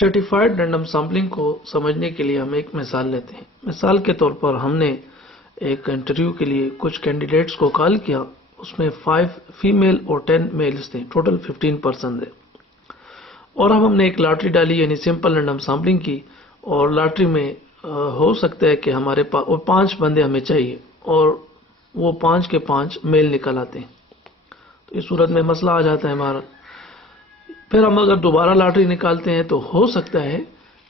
Stratified random sampling को समझने के लिए हम एक मिसाल लेते हैं। मिसाल के तौर पर हमने एक इंटरव्यू के लिए कुछ कैंडिडेट्स को कॉल किया, उसमें 5 फीमेल और 10 मेल्स थे, टोटल 15 पर्सन थे। और अब हमने एक लॉटरी डाली, यानी सिंपल रैंडम सैम्पलिंग की, और लॉटरी में हो सकता है कि हमारे पास और 5 बंदे हमें चाहिए और वो 5 के 5 मेल निकल आते हैं। तो इस सूरत में मसला आ जाता है हमारा। फिर हम अगर दोबारा लॉटरी निकालते हैं तो हो सकता है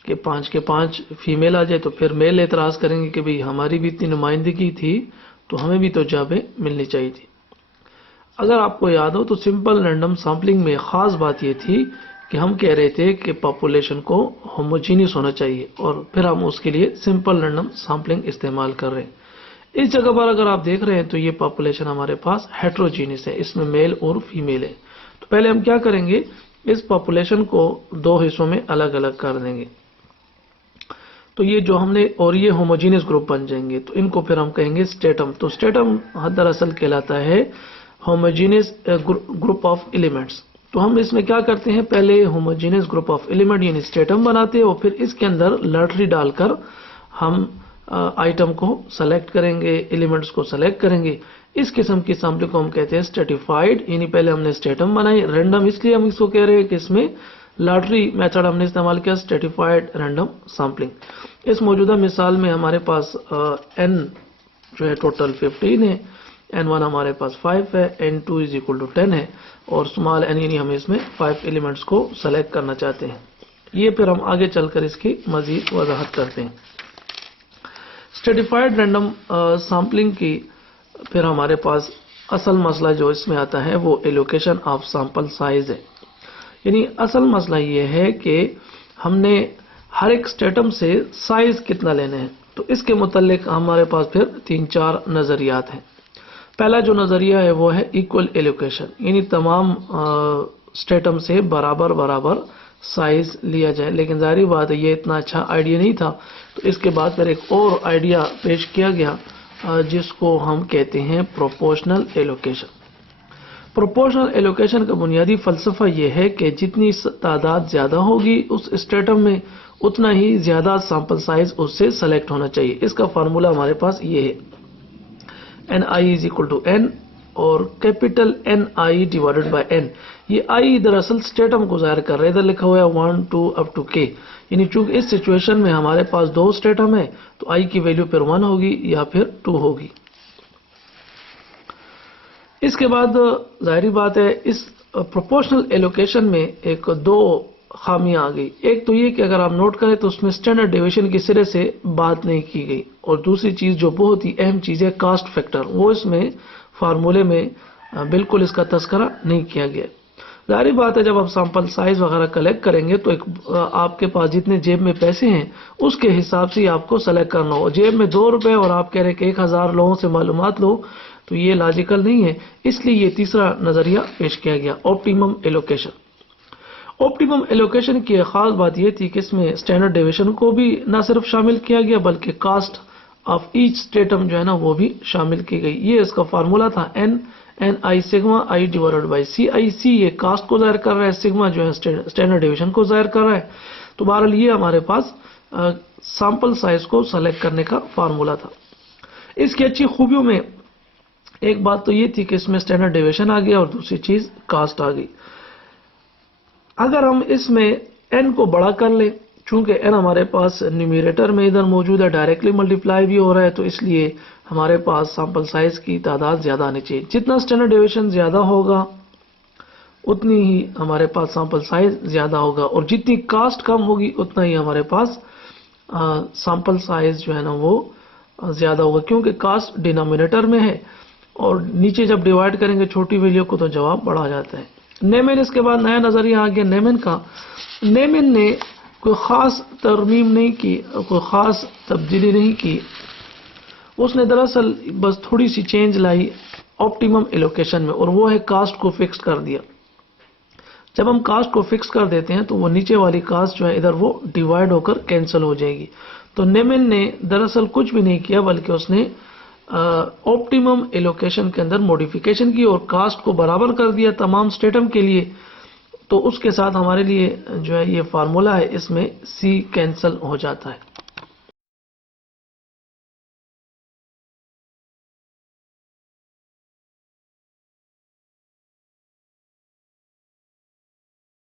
कि 5 के 5 फीमेल आ जाए, तो फिर मेल एतराज़ करेंगे कि भाई हमारी भी इतनी नुमाइंदगी थी तो हमें भी तो जॉबें मिलनी चाहिए थी। अगर आपको याद हो तो सिंपल रैंडम सैम्पलिंग में ख़ास बात ये थी कि हम कह रहे थे कि पॉपुलेशन को होमोजीनियस होना चाहिए, और फिर हम उसके लिए सिंपल रैंडम सैम्पलिंग इस्तेमाल कर रहे हैं। इस जगह पर अगर आप देख रहे हैं तो ये पॉपुलेशन हमारे पास हेट्रोजीनियस है, इसमें मेल और फीमेल है। तो पहले हम क्या करेंगे, इस पॉपुलेशन को 2 हिस्सों में अलग अलग कर देंगे। तो ये जो हमने, और ये होमोजीनियस ग्रुप बन जाएंगे, तो इनको फिर हम कहेंगे स्टेटम। तो स्टेटम दरअसल कहलाता है होमोजीनियस ग्रुप ऑफ एलिमेंट्स। तो हम इसमें क्या करते हैं, पहले होमोजीनियस ग्रुप ऑफ एलिमेंट यानी स्टेटम बनाते हैं, और फिर इसके अंदर लॉटरी डालकर हम आइटम को सेलेक्ट करेंगे, एलिमेंट्स को सेलेक्ट करेंगे। इस किस्म की सैम्पलिंग को हम कहते हैं स्ट्रेटिफाइड, यानी पहले हमने स्टेटम बनाई। रैंडम इसलिए हम इसको कह रहे हैं कि इसमें लॉटरी मेथड हमने इस्तेमाल किया, स्ट्रेटिफाइड रैंडम सैम्पलिंग। इस मौजूदा मिसाल में हमारे पास n जो है टोटल 15 है, n1 हमारे पास 5 है, n2 = 10 है, और स्मॉल n यानी हम इसमें 5 एलिमेंट्स को सेलेक्ट करना चाहते हैं। ये फिर हम आगे चलकर इसकी मजीद वजाहत करते हैं। स्ट्रेटिफाइड रैंडम सैम्पलिंग की फिर हमारे पास असल मसला जो इसमें आता है वो एलोकेशन ऑफ सैंपल साइज है। यानी असल मसला ये है कि हमने हर एक स्टेटम से साइज कितना लेना है। तो इसके मुतालिक हमारे पास फिर 3-4 नज़रियात हैं। पहला जो नज़रिया है वो है इक्वल एलोकेशन, यानी तमाम स्टेटम से बराबर बराबर साइज लिया जाए। लेकिन जाहिर बात है ये इतना अच्छा आइडिया नहीं था, तो इसके बाद फिर एक और आइडिया पेश किया गया जिसको हम कहते हैं प्रोपोर्शनल एलोकेशन। प्रोपोर्शनल एलोकेशन का बुनियादी फ़लसफ़ा यह है कि जितनी तादाद ज़्यादा होगी उस स्टेटम में, उतना ही ज़्यादा सैंपल साइज उससे सेलेक्ट होना चाहिए। इसका फार्मूला हमारे पास ये है, ni = n और कैपिटल NI/n। ये i दरअसल स्टेटम को ज़ाहिर कर रहा है, इधर लिखा हुआ है 1 2 up to k। यानी चूंकि इस सिचुएशन में हमारे पास 2 स्टेटम है तो i की वैल्यू फिर 1 होगी या फिर 2 होगी। इसके बाद जाहिर बात है इस प्रोपोर्शनल एलोकेशन में एक 2 खामियां आ गई। एक तो ये कि अगर आप नोट करें तो उसमें स्टैंडर्ड डेविएशन की सिरे से बात नहीं की गई, और दूसरी चीज़ जो बहुत ही अहम चीज़ है कास्ट फैक्टर, वो इसमें फार्मूले में बिल्कुल इसका तस्करा नहीं किया गया। जाहिर बात है जब आप सैंपल साइज वगैरह कलेक्ट करेंगे तो एक आपके पास जितने जेब में पैसे हैं उसके हिसाब से आपको सेलेक्ट करना हो। जेब में 2 रुपए और आप कह रहे हैं कि 1000 लोगों से मालूमात लो, तो ये लॉजिकल नहीं है। इसलिए ये तीसरा नज़रिया पेश किया गया, ऑप्टिमम एलोकेशन। ऑप्टिमम एलोकेशन की खास बात यह थी कि इसमें स्टैंडर्ड डेविएशन को भी न सिर्फ शामिल किया गया बल्कि कास्ट ऑफ ईच स्टेटम जो है ना वो भी शामिल की गई। ये इसका फार्मूला था ni सिग्मा i/ci। c ये कास्ट को जाहिर कर रहा है, सिग्मा जो है स्टैंडर्ड डेविएशन को जाहिर कर रहा है। तो बहरहाल ये हमारे पास सैंपल साइज को सेलेक्ट करने का फार्मूला था। इसकी अच्छी खूबियों में एक बात तो ये थी कि इसमें स्टैंडर्ड डेविएशन आ गया और दूसरी चीज कास्ट आ गई। अगर हम इसमें n को बड़ा कर लें, चूंकि n हमारे पास न्यूमरेटर में इधर मौजूद है, डायरेक्टली मल्टीप्लाई भी हो रहा है, तो इसलिए हमारे पास सैंपल साइज की तादाद ज़्यादा आनी चाहिए। जितना स्टैंडर्ड डेविएशन ज़्यादा होगा उतनी ही हमारे पास सैंपल साइज ज़्यादा होगा, और जितनी कास्ट कम होगी उतना ही हमारे पास सैंपल साइज जो है ना वो ज़्यादा होगा, क्योंकि कास्ट डिनोमिनेटर में है और नीचे जब डिवाइड करेंगे छोटी वैल्यू को तो जवाब बढ़ा जाता है। नेमेन इसके बाद नया नज़रिया आ गया नेमेन का। नेमेन ने कोई ख़ास तरमीम नहीं की, कोई ख़ास तब्दीली नहीं की, उसने दरअसल बस थोड़ी सी चेंज लाई ऑप्टिमम एलोकेशन में, और वो है कास्ट को फिक्स कर दिया। जब हम कास्ट को फिक्स कर देते हैं तो वो नीचे वाली कास्ट जो है इधर वो डिवाइड होकर कैंसिल हो जाएगी। तो नेमेन ने दरअसल कुछ भी नहीं किया बल्कि उसने ऑप्टिमम एलोकेशन के अंदर मॉडिफिकेशन की और कास्ट को बराबर कर दिया तमाम स्टेटम के लिए। تو اس کے ساتھ ہمارے لیے جو ہے یہ فارمولا ہے اس میں سی کینسل ہو جاتا ہے.